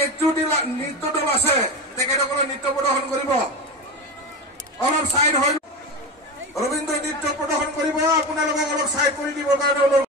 নৃত্য দল আছে তেখেতসকলে নৃত্য প্ৰদৰ্শন কৰিব অলপ সাইড হয় ৰবীন্দ্ৰ নৃত্য প্ৰদৰ্শন কৰিব আপোনালোকক অলপ সাইড কৰি দিবৰ কাৰণে